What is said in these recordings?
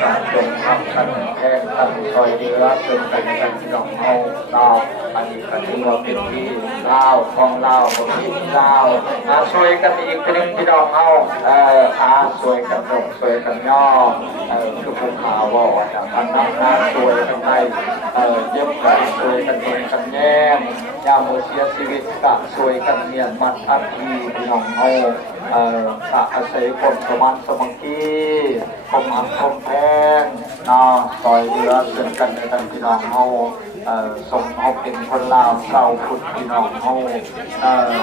สาธุทำกันแทนกันซอยเรือเป็นกันกันพี่น้องเฮาเราอันนี้ก็ถือว่าเป็นที่เล่าของเราบนที่เล่าช่วยกันอีกทีนึงพี่น้องเฮาช่วยกันตกช่วยกันย่อคือภูเขาว่าจากพันน้ำน้ำช่วยกันไปเย็บกันช่วยกันเองกันแย้มยามเสียชีวิตก็ช่วยกันเมียนมัดอัฐิพี่น้องเฮาอาศัยคนสมานสมัคคีคมหักคมแพงซอยเรือเสื่อมกันในกันพี่น้องเฮาสมเอาเป็นคนลาวเศร้าพุทธพี่น้องเฮา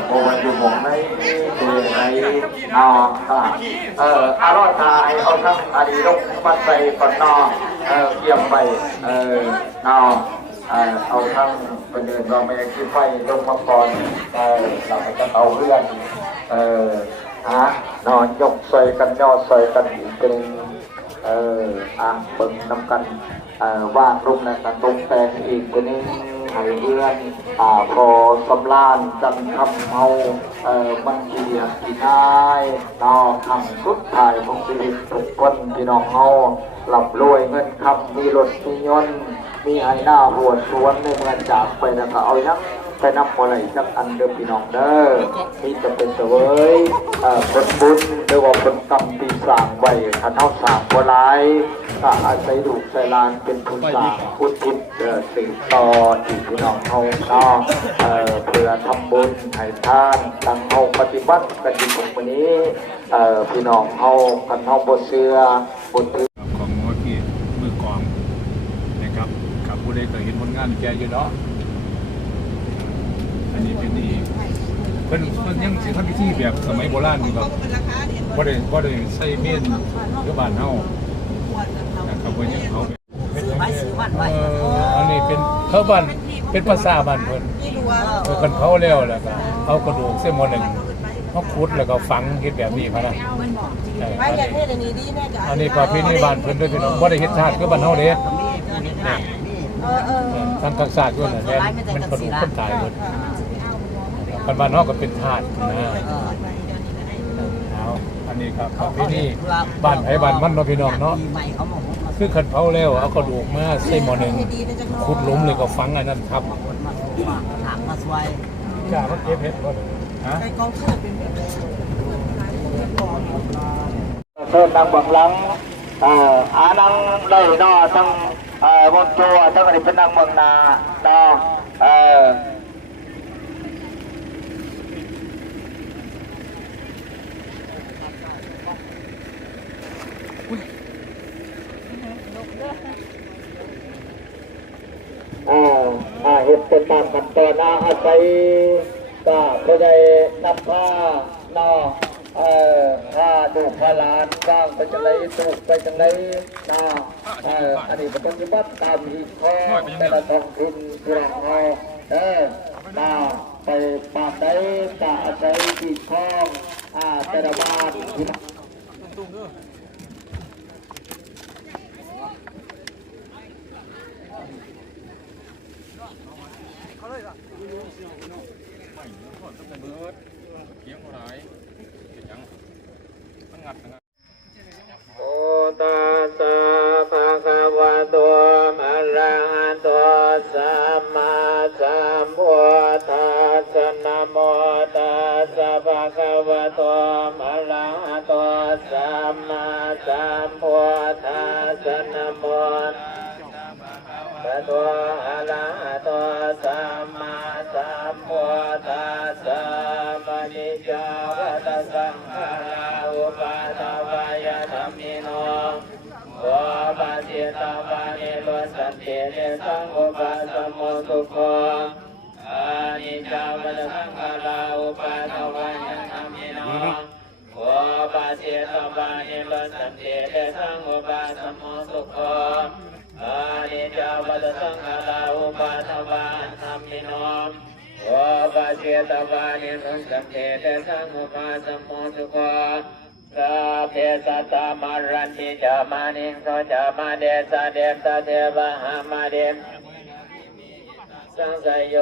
โบวันอยู่หมองในเดือนในอารอดตายเอาทั้งอดีตปัจจัยก่อนเกี่ยมไปเอาทั้งเป็นเดินเราไม่คิดไฟลงมาก่อนเราไปกันเอาเรื่องยกใส่กันย่อใส่กันอีกเป็นเปิดนำกันว่างรุ่มนะกันตรงแต่งอีกตัวนี้ให้เพื่อนพอสำลานกันคำเมามันเกียรตินายคำสุดท้ายของชีวิตทุกคนพี่น้องเฮาหลับรวยเงินคำมีรถมียนต์มีไอ้หน้าหัวสวนในเมืองจากไปแล้วก็เอายังไปนำอะไรสักอันเดิมพี่น้องเด้อที่จะเป็นเสวยคนบุญหรือว่าคนกรรมที่สร้างไว้ขันเท้าสร้างบัวลายก็อาศัยดูใส่ลานเป็นผู้สร้างผู้ทิพย์สืบต่อที่พี่น้องเขาเพื่อทำบุญให้ทานตั้งเขาปฏิบัติกันอยู่ตรงนี้พี่น้องเขาขันเท้าบเสื้อบนถือของหมอพี่มือกองนะครับกับผู้ใดเคยเห็นผลงานแกอยู่เนาะอันนี้เป็นนี่เพิ่นยังสิทำพิธีแบบสมัยโบราณนี่ครับบ่ได้ใส่เม่นหรือบ้านเฮานะครับว่ายังเขาอันนี้เป็นเขาบ้านเป็นภาษาบ้านเพิ่นเพิ่นเผาแล้วแล้วก็เอากระดูกเส้นหมอหนึ่งเขาขุดแล้วก็ฝังเฮ็ดแบบนี้พะนะอันนี้ประเพณีบ้านเพิ่นด้วยพี่น้องบ่ได้เฮ็ดชาติคือบ้านเฮาเด้ทางกักษาด้วยน่ะแม่นกระดูกคนตายเพิ่นบ้านนอกก็เป็นธาตุนะอันนี้ครับพี่นี่บ้านไผ่บ้านมันเนาะพี่น้องเนาะคือขันเผาแล้วเอากระดูกมาใส่หม้อหนึ่งขุดหลุมเลยก็ฝังอันนั้นครับถามมาสวยจ้ามันเก็บเห็ดก่อนฮะเชิญนางบังหลังนางได้นอทั้งบนตัวทั้งอะไรเป็นนางเมืองนาเห็ดเป็นตามขั้นตอนอาศัยก็พอใจนำผ้าผ้าดูผ้าลานบ้างไปจังไรตูกไปจังไรอันนี้เป็นปฏิบัติตามที่ข้อแต่ละท้องถิ่นที่เราไปปากใดตาอาศัยที่ข้อแต่ละบ้านที่โอตาสะภะคะวะโตอะระหะโตสัมมาสัมพุทธัสสะนะโมตัสสะภะคะวะโตอะระหะโตสัมมาสัมพุทธัสสะนะโมตัสสะอะระหะโตสัมมาสัมพุทธัสสะมณิจจาวัตสังขาราอุปาทวายธรรมิโนโอปัสสิตาวานิโรสันติเนสังอุปาสมโมทุโกอานิจจาวัตสังขาราอุปาทวายธรรมิโนโอปัสสิตาวานิโรสันติเนสังอุปาสมโมทุโกอานิจจาวัตสังขาราอุปาทวายธรรมิโนโอปัสสิตาวานิโรสันติเนสังอุปาสมโมทุโกสัพเพสัตตามารันติจามานิโสจามาเดสะเดสะเทวะหามาเดส สังสยโย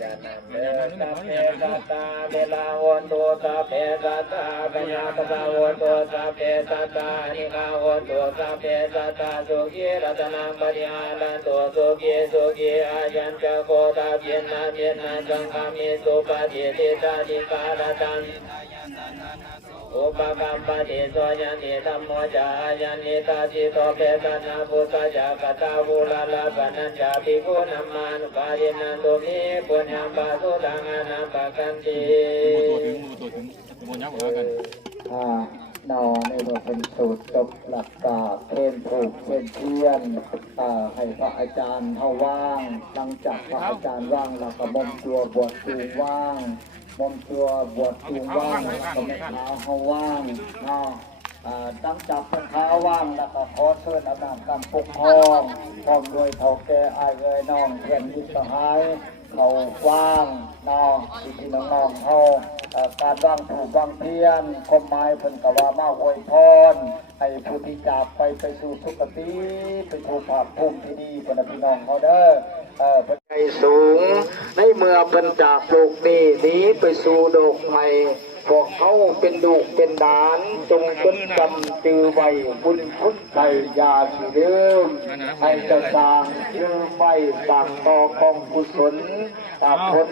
ญาณเมตเพตตาเวลาวันโตตาเพตตาปัญญาตาวันโตตาเพตตานิกาวันโตตาเพตตาสุขีรัตนังปฏิหารันโตสุขีอายัญจโกตาเพียนนาจังคามิสุปฏิทิตาดิการตังอุปกรรมปฏิโสยันติธรรมโมจายันติตาจิโตเปตนาภุตจักตาภูลาลาปนัญจาภิกขุนัมมานุปารินันตุมิปุญญังปะสุตังอนัมปะกันตินอในเมื่อเป็นสูตรจบหลักกาเทนผูกเทนเทียนให้พระอาจารย์เขาว่างหลังจากพระอาจารย์ว่างแล้วก็มอมตัวบวชตูว่างมอมตัวบวชตูว่างแล้วก็แม่ขาเขาว่างเนาะตั้งจับเป็นขาว่างแล้วก็ขอเชิญอาจารย์การปกครองพร้อมด้วยเท่าแก่อายเอ่ยน้องเพื่อนมิตรสหายเขาว่างน้องพี่น้องเขาการว่างถูกว่างเพียนคมไม้เพิ่นกว่ามาอวยพรให้ผู้ที่จากไปสู่สุคติไปสู่ภาคภูมิที่ดีเพิ่นพี่น้องเขาเด้อเพิ่นใจสูงในเมื่อเพิ่นจากโลกนี้หนีไปสู่โลกใหม่พวกเขาเป็นลูกเป็นหลานจงจดจำจือไว้บุญคุณใจยาสิเดิมให้จะสร้างจือไว้สร้างต่อกองกุศลผล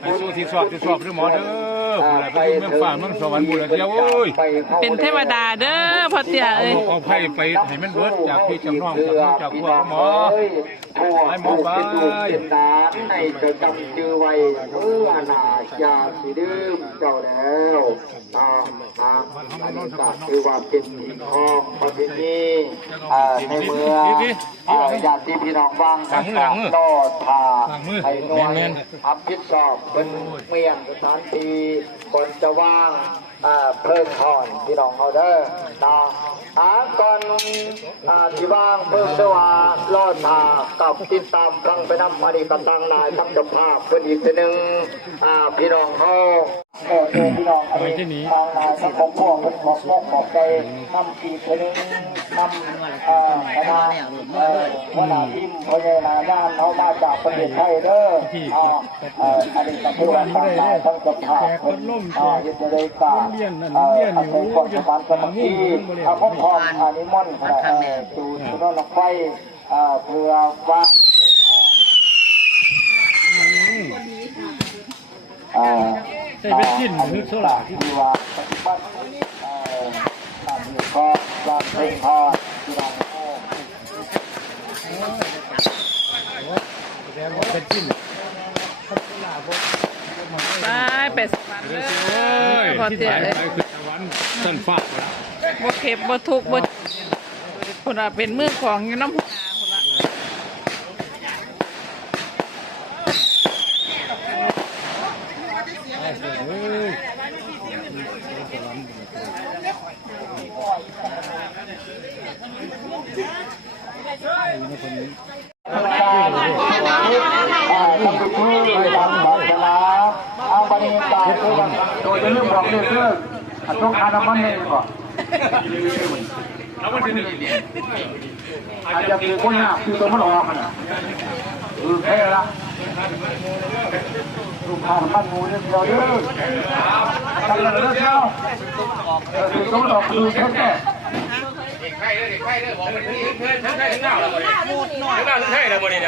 ไปสู้ที่สอบด้วยหมอเด้อไปเมืองฝ่าเมืองสวรรค์บุญเดียวโอ้ย เป็นเทวดาเด้อพ่อเตี้ยเอ้ย เอาไพ่ไปให้มันเบิดจากพี่จำลองจากพวกหมอไอ้หมอไป เป็นดาให้จะจำจือไว้เมื่อนาจาสิเดิมเจ้าแล้วอันนี้ก็คือว่าเป็นที่ของประเพณีในเมืองญาติพี่น้องว่างกันต่อทาให้หน่วยอับพิดสอบเป็นเมียนสถานที่คนจะว่างเพิ่มถอนพี่น้องเขาเด้อก่อนที่ว่างเพิ่มด้วยว่าลอดทากับติดตามฟังไปน้ำมาดีกับตังนายทำจำภาพเป็นอีกทีหนึ่งพี่น้องเขาพี่น้องทางนายทั้งของพวกเป็นบอกใจทำอีกทีหนึ่งทำคณะวนาทิมพญานาญาณเขามาจากประเทศไทยเด้ออันนี้ก็คือว่าทางนายทั้งจำภาพเป็นยึดเลยกาอาศัยความสมานสมัครที่พ้นพรนิมนต์สู่สุนทรไฟเพื่อว่าใช่เป็นชิ้นหรือโซล่าที่ ว่าปฏิบัติก็ร้องเพลงพอที่ร้องเป็นชิ้น ไปสวรรค์เด้อพ่อเตี้ยเอ้ย ไปคือสวรรค์ต้นฟ้าแล้ว บ่เข็บบ่ทุกข์บ่พุ่นน่ะเป็นมือของอยู่น้ำพุ่นน่ะบันนี้ตาโดยจะเรื่องบอกเรื่องต้องการน้ำมันเลยก่อนอาจจะมีคนหน้าคือตัวมันออกนะคือแค่ละลูกค้าบ้านงูเดียวเด้อทำอะไรเจ้าคือตัวมันออกคือแค่ไข่เด้อบอกมันเพื่อนไข่ถึงหน้าแล้วบ่เนี่ยถึงหน้าถึงไข่แล้วบ่เนี่ย